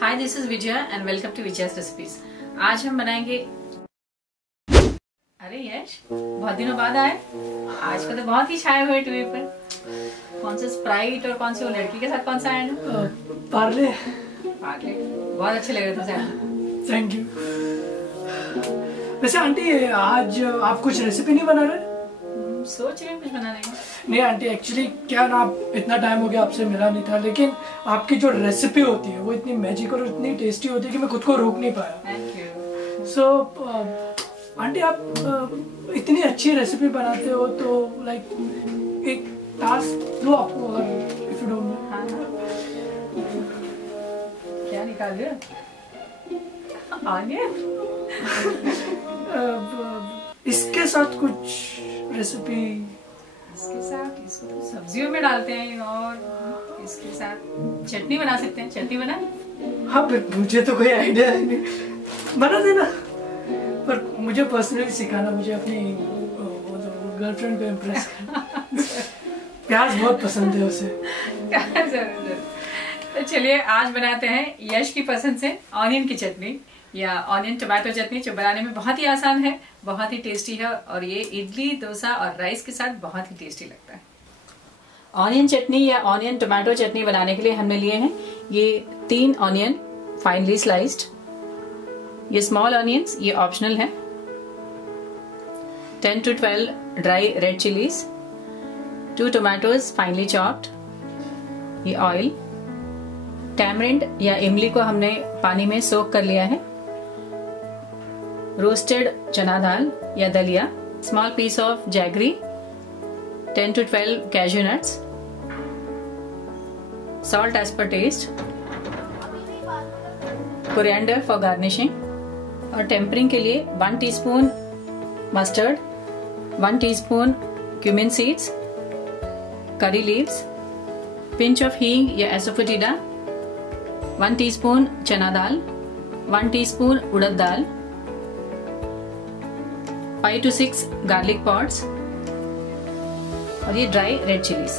Hi, this is Vijaya and welcome to Vijaya's recipes. आज हम बनाएंगे। अरे यश, बहुत दिनों बाद आए। आज का तो बहुत ही छाए हुए टीवी पर। कौन सा स्प्राइट और कौन सी वो लड़की के साथ कौन सा आया ना? पार्ले। पार्ले बहुत अच्छे लग रहे थे सर। Thank you. वैसे आंटी, आज आप कुछ रेसिपी नहीं बना रहे? सोच रहे हैं कुछ बनाने का। नहीं आंटी, एक्चुअली क्या ना, आप इतना टाइम हो गया आपसे मिला नहीं था, लेकिन आपकी जो रेसिपी होती है वो इतनी मैजिकल और इतनी टेस्टी होती है कि मैं खुद को रोक नहीं पाया। Thank you. सो आंटी, आप इतनी अच्छी रेसिपी बनाते हो तो लाइक एक टास्क दो आपको, अगर इफ यू डोंट नो। हाँ, क्या निकाल रहे हो? ऑनियन। इसके साथ कुछ रेसिपी। इसके साथ इसको तो सब्जियों में डालते हैं और इसके साथ चटनी बना सकते हैं। चटनी बना? हाँ, पर मुझे तो कोई आइडिया नहीं, बना देना। पर मुझे पर्सनली सिखाना, मुझे अपनी गर्लफ्रेंड को इम्प्रेस करना। प्याज बहुत पसंद है उसे। जरूर। तो चलिए आज बनाते हैं यश की पसंद से ऑनियन की चटनी या ऑनियन टमाटो चटनी, जो बनाने में बहुत ही आसान है, बहुत ही टेस्टी है और ये इडली, डोसा और राइस के साथ बहुत ही टेस्टी लगता है। ऑनियन चटनी या ऑनियन टमाटो चटनी बनाने के लिए हमने लिए हैं ये 3 ऑनियन फाइनली स्लाइस्ड। ये स्मॉल ऑनियंस, ये ऑप्शनल है। 10 to 12 dry red chillies, 2 tomatoes finally chopped, ये ऑयल, टैमरिंड या इमली को हमने पानी में सोक कर लिया है, रोस्टेड चना दाल या दलिया, small piece of jaggery, 10 to 12 cashew nuts, salt as per taste, coriander for garnishing और टेम्परिंग के लिए 1 teaspoon mustard, 1 teaspoon cumin seeds, curry leaves, pinch of hing या asafoetida, 1 teaspoon chana dal, 1 teaspoon urad dal, 5 to 6 garlic pods और ये dry red chillies.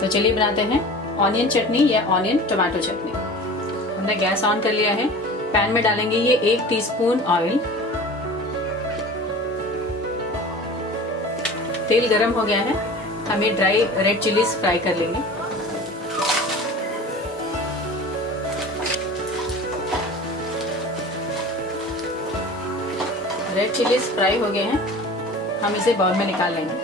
तो चलिए बनाते हैं ऑनियन चटनी या ऑनियन टोमेटो चटनी। हमने गैस ऑन कर लिया है। पैन में डालेंगे ये 1 टीस्पून ऑयल। तेल गरम हो गया है। हम ये ड्राई रेड चिलीज फ्राई कर लेंगे। रेड चिलीज फ्राई हो गए हैं। हम इसे बाउल में निकाल लेंगे।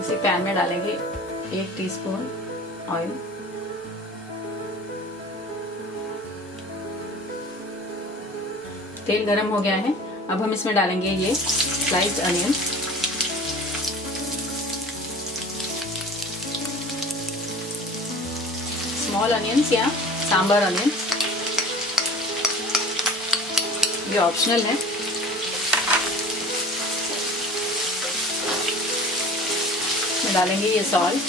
इसी पैन में डालेंगे 1 टीस्पून ऑयल, तेल गरम हो गया है। अब हम इसमें डालेंगे ये स्लाइस्ड अनियन, स्मॉल अनियंस या सांबर अनियंस, ये ऑप्शनल है। इसमें डालेंगे ये सॉल्ट,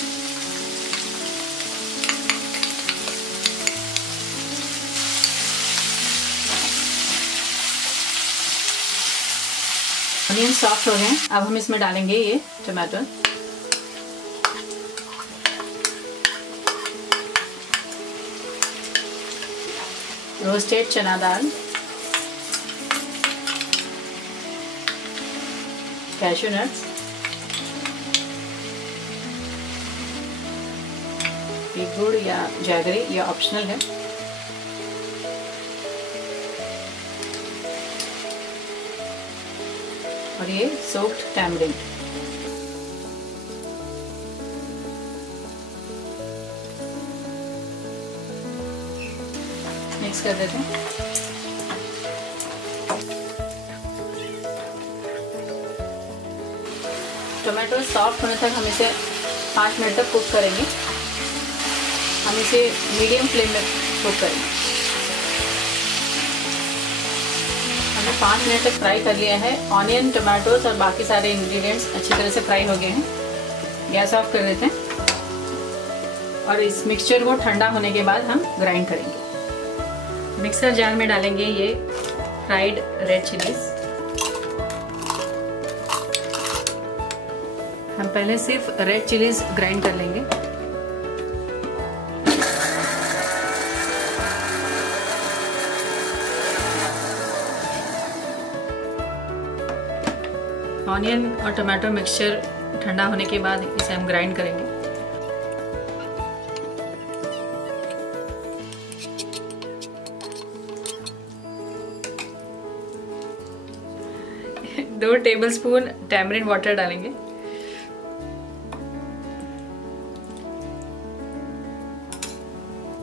अनियन सॉफ्ट हो गए। अब हम इसमें डालेंगे ये टमाटो, रोस्टेड चना दाल, कैश्यू नट्स, ये गुड़ या जैगरी, ये ऑप्शनल है, और ये सोक्ड टैमरिंड। मिक्स कर देते हैं। टोमेटो सॉफ्ट होने तक हम इसे 5 मिनट तक कुक करेंगे। हम इसे मीडियम फ्लेम में कुक करेंगे। हमने 5 मिनट तक फ्राई कर लिया है। ऑनियन, टोमेटोज और बाकी सारे इंग्रेडिएंट्स अच्छी तरह से फ्राई हो गए हैं। गैस ऑफ कर देते हैं और इस मिक्सचर को ठंडा होने के बाद हम ग्राइंड करेंगे। मिक्सर जार में डालेंगे ये फ्राइड रेड चिलीज, हम पहले सिर्फ रेड चिलीज ग्राइंड कर लेंगे। ऑनियन और टमाटो मिक्सचर ठंडा होने के बाद इसे हम ग्राइंड करेंगे। दो टेबलस्पून टैमरिन वाटर डालेंगे।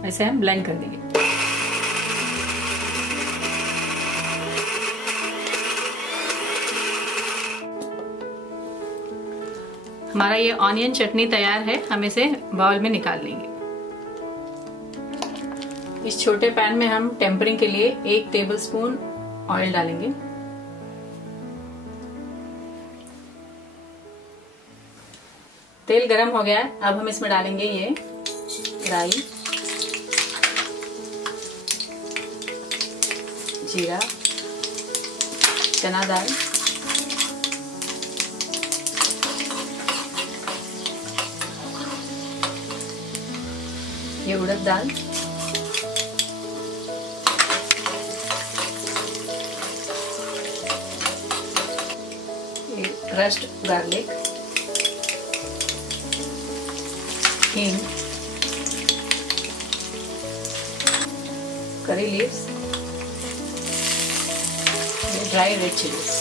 ऐसे हम ब्लेंड कर देंगे। हमारा ये ऑनियन चटनी तैयार है, हम इसे बाउल में निकाल लेंगे। इस छोटे पैन में हम टेम्परिंग के लिए 1 टेबलस्पून ऑयल डालेंगे। तेल गरम हो गया है, अब हम इसमें डालेंगे ये राई, जीरा, चना दाल, ये उड़द दाल, ये क्रश्ड गार्लिक, हींग, करी लीव्स, ये dry red chillies.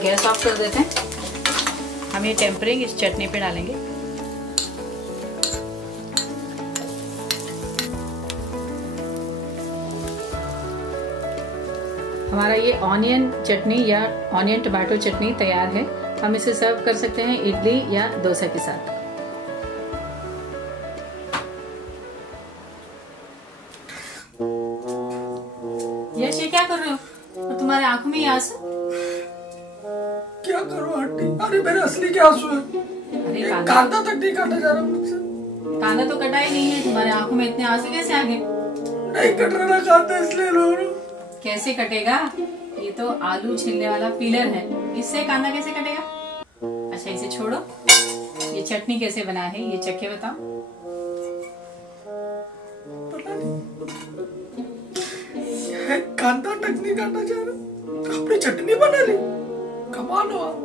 Gas off कर देते हैं। हम ये टेम्परिंग इस चटनी पे डालेंगे। हमारा ये ऑनियन चटनी या ऑनियन टमाटो चटनी तैयार है। हम इसे सर्व कर सकते हैं इडली या डोसा के साथ। यश, ये क्या कर रहे हो? और तुम्हारे आंखों में ये आंसू? क्या करूं आंटी? अरे मेरे असली के आंसू है। अरे कांदा तक नहीं काटा जा रहा मुझसे। कांदा तो कटा ही नहीं है, तुम्हारे आंखों में इतने आंसू कैसे आ गए? नहीं कट रहा कांदा, इसलिए रो रहा हूं। कैसे कटेगा? ये तो आलू छिलने वाला पीलर है, इससे कांदा कैसे कटेगा? अच्छा इसे छोड़ो, ये चटनी कैसे बना है ये चख के बताओ। पता नहीं, कांदा तक नहीं काटा जा रहा, आपने चटनी बना ली। कमाल हो आप।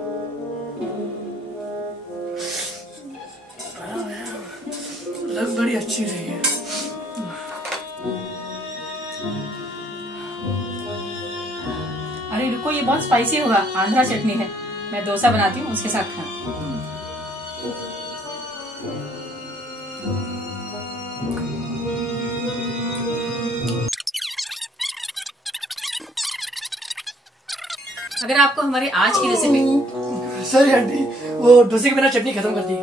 लग बड़ी अच्छी रही है। अरे रुको, ये बहुत स्पाइसी होगा, आंध्रा चटनी है। मैं डोसा बनाती हूँ, उसके साथ खाना। अगर आपको हमारी आज की रेसिपी सॉरी आंटी, वो डोसे के बिना चटनी खत्म कर दी।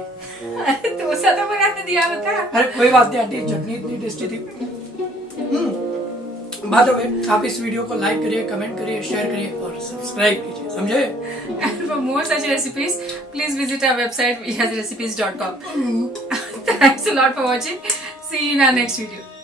अरे डोसा तो बनाने दिया बता। अरे कोई बात नहीं आंटी, चटनी इतनी टेस्टी थी। बात हो गई। आप इस वीडियो को लाइक करिए, कमेंट करिए, शेयर करिए और सब्सक्राइब कीजिए, समझे? And for more such recipes, please visit our website vijasrecipes.com. Thanks a lot for watching. See you in our next video.